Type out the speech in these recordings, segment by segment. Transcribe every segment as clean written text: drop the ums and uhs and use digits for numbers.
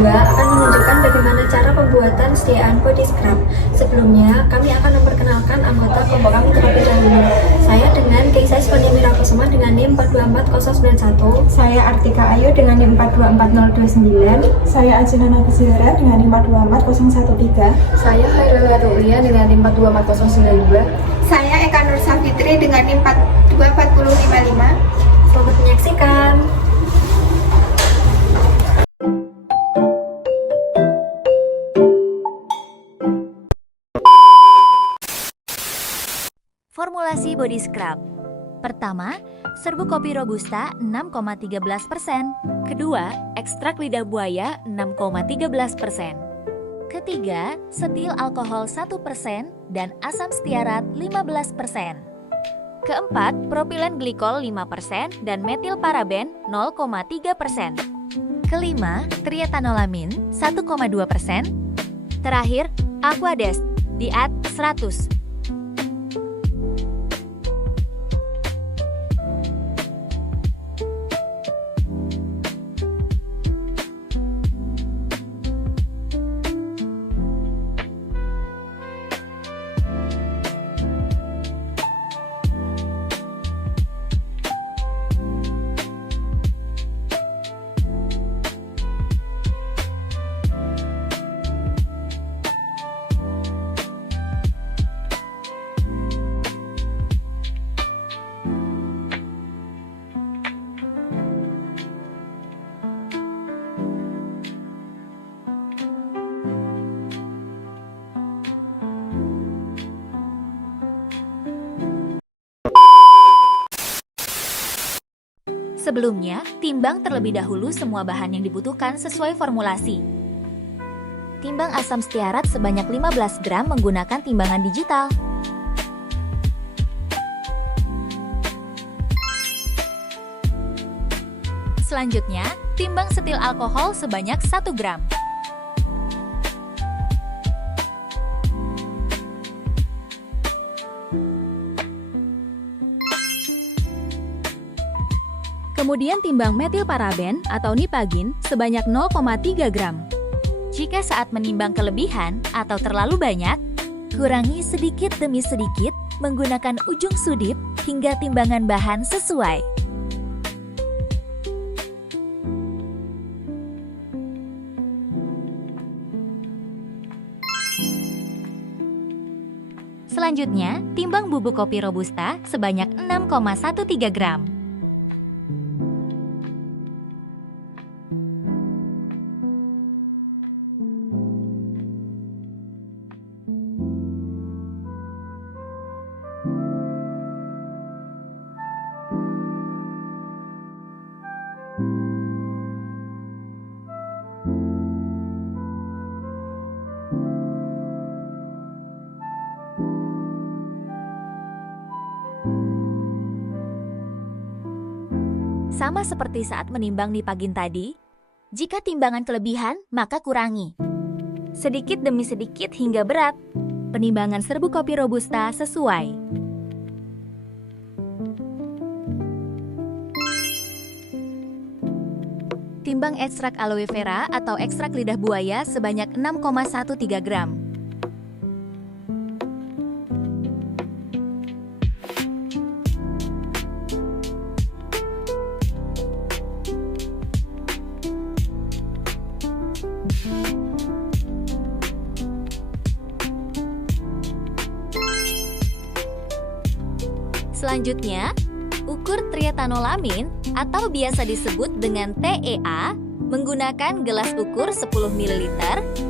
2 akan menunjukkan bagaimana cara pembuatan sediaan body scrub. Sebelumnya, kami akan memperkenalkan anggota kelompok kami terlebih dahulu. Saya dengan Keisai Spanyamira Kusuma dengan NIM 424091. Saya Artika Ayu dengan NIM 424029. Saya Ajina Nabizira dengan NIM 424013. Saya Khairul Rulia dengan NIM 424092. Saya Eka Nur Safitri dengan NIM 424055. Selamat menyaksikan. Formulasi body scrub. Pertama, serbuk kopi robusta 6,13%. Kedua, ekstrak lidah buaya 6,13%. Ketiga, setil alkohol 1% dan asam stearat 15%. Keempat, propilen glikol 5% dan metil paraben 0,3%. Kelima, triethanolamin 1,2%. Terakhir, Aquades DIAT 100. Sebelumnya, timbang terlebih dahulu semua bahan yang dibutuhkan sesuai formulasi. Timbang asam stearat sebanyak 15 gram menggunakan timbangan digital. Selanjutnya, timbang setil alkohol sebanyak 1 gram. Kemudian timbang metil paraben atau nipagin sebanyak 0,3 gram. Jika saat menimbang kelebihan atau terlalu banyak, kurangi sedikit demi sedikit menggunakan ujung sudip hingga timbangan bahan sesuai. Selanjutnya, timbang bubuk kopi robusta sebanyak 6,13 gram. Sama seperti saat menimbang nipagin tadi, jika timbangan kelebihan, maka kurangi. Sedikit demi sedikit hingga berat, penimbangan serbuk kopi robusta sesuai. Timbang ekstrak aloe vera atau ekstrak lidah buaya sebanyak 6,13 gram. Selanjutnya, ukur triethanolamin atau biasa disebut dengan TEA menggunakan gelas ukur 10 ml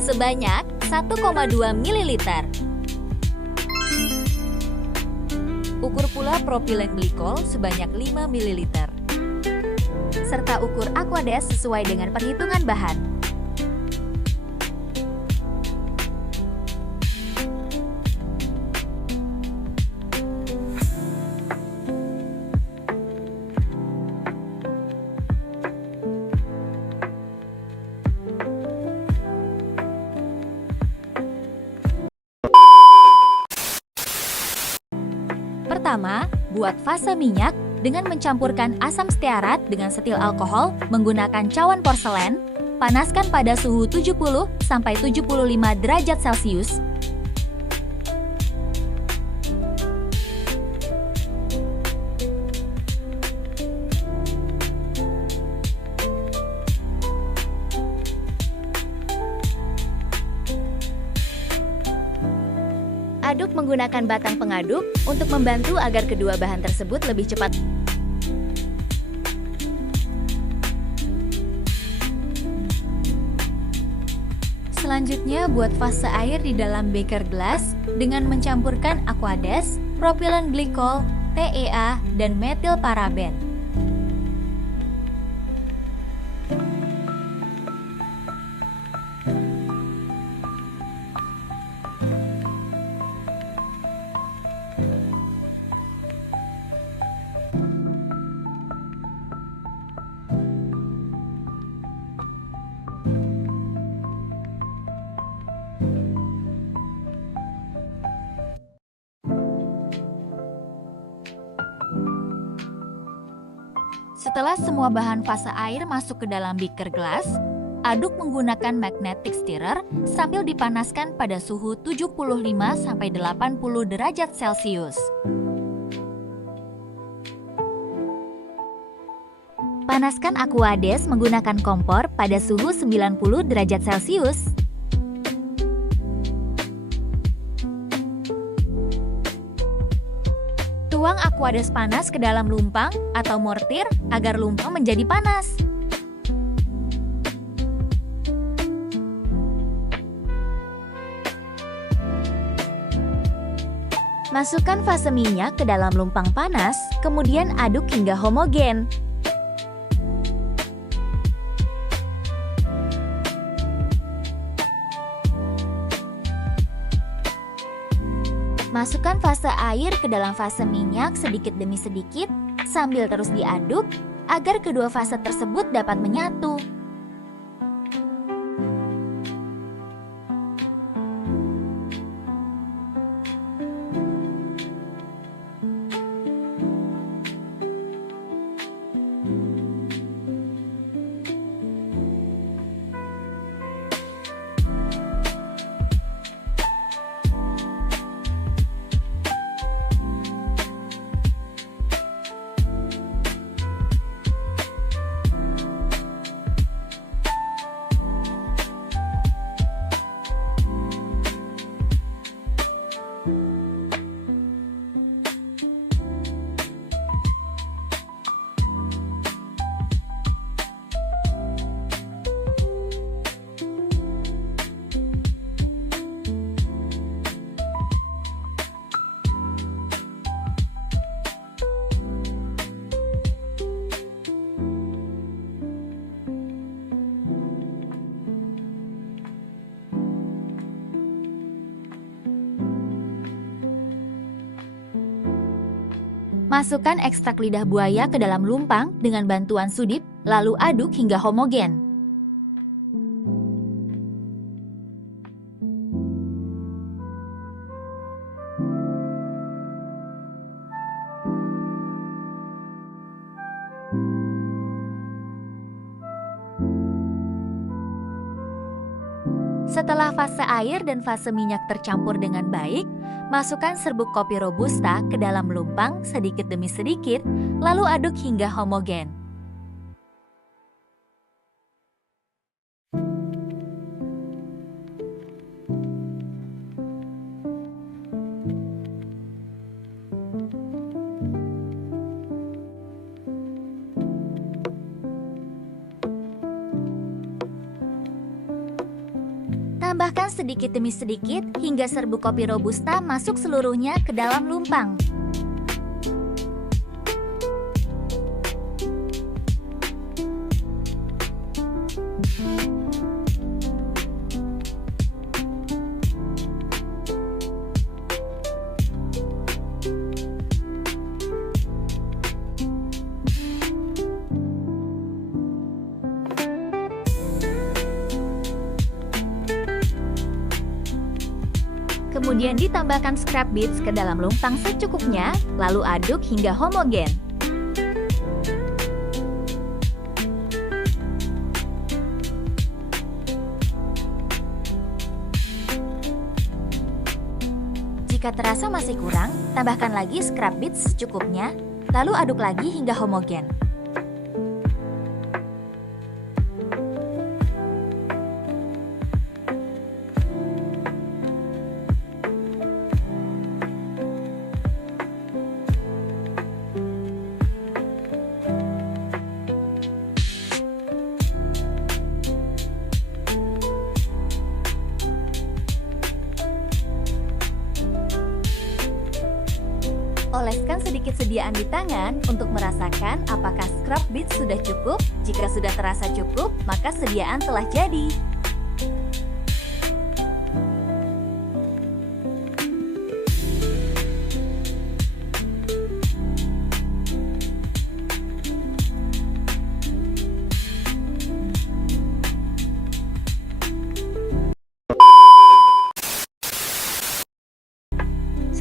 sebanyak 1,2 ml. Ukur pula propilen glikol sebanyak 5 ml. Serta ukur Aquades sesuai dengan perhitungan bahan. Pertama, buat fase minyak dengan mencampurkan asam stearat dengan setil alkohol menggunakan cawan porselen Panaskan pada suhu 70 sampai 75 derajat Celcius. Aduk menggunakan batang pengaduk untuk membantu agar kedua bahan tersebut lebih cepat. Selanjutnya, buat fase air di dalam beker gelas dengan mencampurkan Aquades, propilen glikol, TEA, dan metil paraben. Setelah semua bahan fase air masuk ke dalam beaker gelas, aduk menggunakan magnetic stirrer sambil dipanaskan pada suhu 75–80 derajat Celcius. Panaskan Aquades menggunakan kompor pada suhu 90 derajat Celcius. Tuang Aquades panas ke dalam lumpang atau mortir agar lumpang menjadi panas. Masukkan fase minyak ke dalam lumpang panas, kemudian aduk hingga homogen. Masukkan fase air ke dalam fase minyak sedikit demi sedikit sambil terus diaduk agar kedua fase tersebut dapat menyatu. Masukkan ekstrak lidah buaya ke dalam lumpang dengan bantuan sudip, lalu aduk hingga homogen. Setelah fase air dan fase minyak tercampur dengan baik, masukkan serbuk kopi Robusta ke dalam lumpang sedikit demi sedikit, lalu aduk hingga homogen. Tambahkan sedikit demi sedikit hingga serbuk kopi Robusta masuk seluruhnya ke dalam lumpang. Kemudian ditambahkan scrap beads ke dalam lumpang secukupnya, lalu aduk hingga homogen. Jika terasa masih kurang, tambahkan lagi scrub bits secukupnya, lalu aduk lagi hingga homogen. Oleskan sedikit sediaan di tangan untuk merasakan apakah scrub bits sudah cukup. Jika sudah terasa cukup, maka sediaan telah jadi.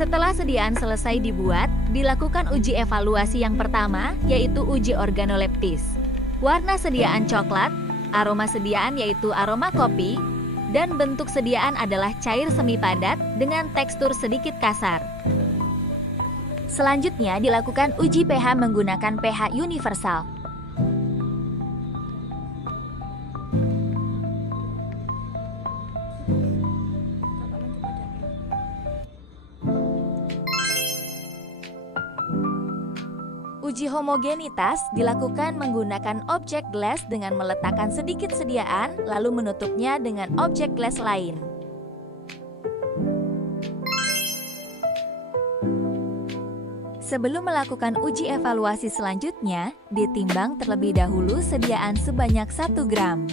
Setelah sediaan selesai dibuat, dilakukan uji evaluasi yang pertama, yaitu uji organoleptis. Warna sediaan coklat, aroma sediaan yaitu aroma kopi, dan bentuk sediaan adalah cair semi padat dengan tekstur sedikit kasar. Selanjutnya dilakukan uji pH menggunakan pH universal. Uji homogenitas dilakukan menggunakan objek glass dengan meletakkan sedikit sediaan, lalu menutupnya dengan objek glass lain. Sebelum melakukan uji evaluasi selanjutnya, ditimbang terlebih dahulu sediaan sebanyak 1 gram.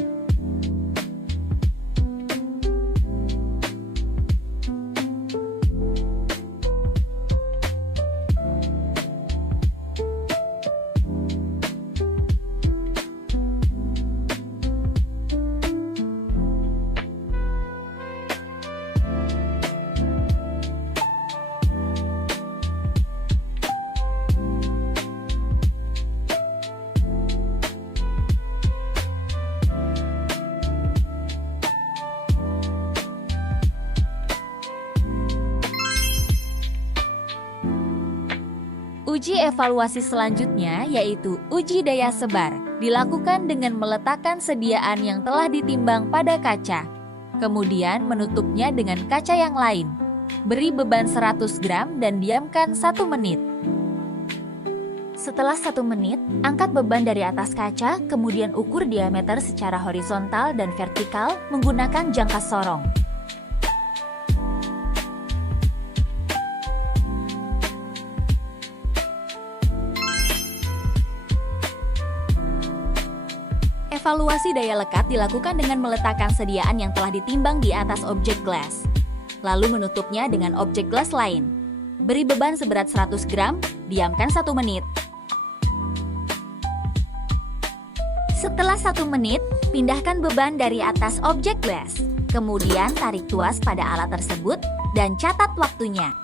Uji evaluasi selanjutnya yaitu uji daya sebar, dilakukan dengan meletakkan sediaan yang telah ditimbang pada kaca. Kemudian menutupnya dengan kaca yang lain. Beri beban 100 gram dan diamkan 1 menit. Setelah 1 menit, angkat beban dari atas kaca, kemudian ukur diameter secara horizontal dan vertikal menggunakan jangka sorong. Evaluasi daya lekat dilakukan dengan meletakkan sediaan yang telah ditimbang di atas objek glass, lalu menutupnya dengan objek glass lain. Beri beban seberat 100 gram, diamkan 1 menit. Setelah 1 menit, pindahkan beban dari atas objek glass. Kemudian tarik tuas pada alat tersebut dan catat waktunya.